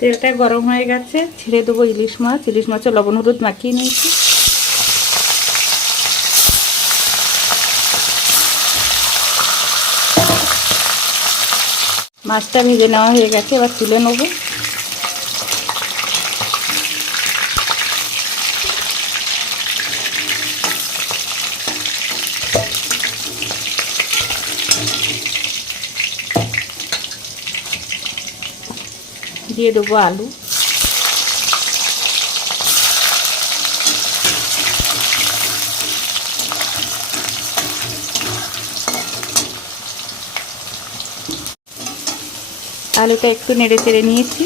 তেলটা গরম হয়ে গেছে, ছেড়ে দেবো ইলিশ মাছ। ইলিশ মাছে লবণ হলুদ মাখিয়ে নিয়েছি। মাছটা ভেজে নেওয়া হয়ে গেছে, এবার তুলে নেব। দিয়ে দেবো আলু, আলুটা একটু নেড়ে চেড়ে নিয়েছি।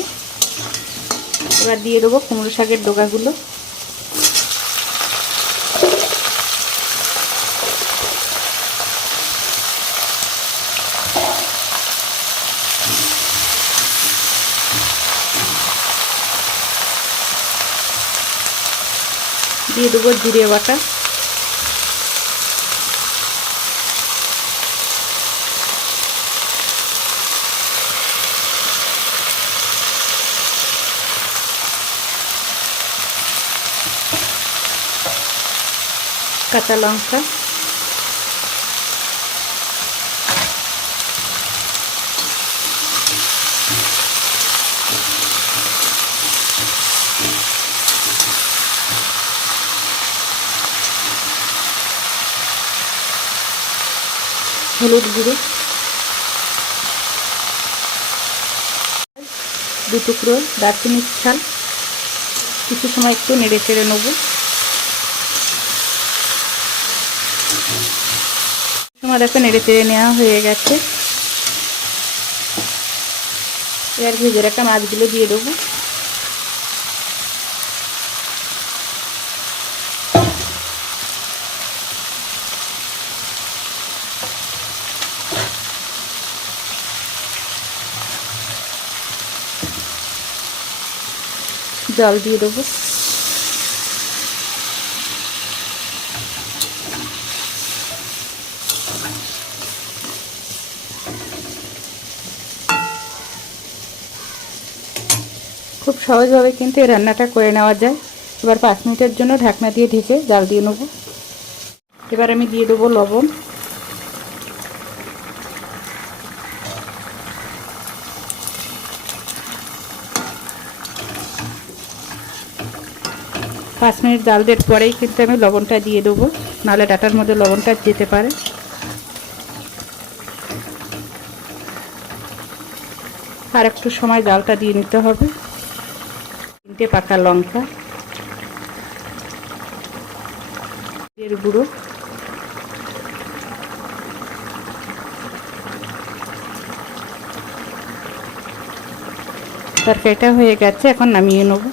এবার দিয়ে দেবো কুমড়ো শাকের ডগাগুলো। দিয়ে দেবো জিরে বাটা, কাঁচা লঙ্কা, হলুদ গুঁড়ো, 2 টুকরো দারচিনির ছাল। কিছু সময় একটু নেড়ে চেড়ে নেব। সময় দেখো নেড়ে চেড়ে নেওয়া হয়ে গেছে। এবার ভেজে রাখা মাছগুলো দিয়ে দেবো। জল দিয়ে দেবো। খুব সহজভাবে কিন্তু এই রান্নাটা করে নেওয়া যায়। এবার 5 মিনিটের জন্য ঢাকনা দিয়ে ঢেকে জাল দিয়ে নেব। এবার আমি দিয়ে দেবো লবণ, পাঁচ মিনিট জাল দেওয়ার পরেই কিন্তু আমি লবণটা দিয়ে দেবো, নাহলে ডাটার মধ্যে লবণটা যেতে পারে। আর একটু সময় জালটা দিয়ে নিতে হবে। 3টে পাকা লঙ্কা, জিরের গুঁড়ো, তরকারিটা হয়ে গেছে, এখন নামিয়ে নেব।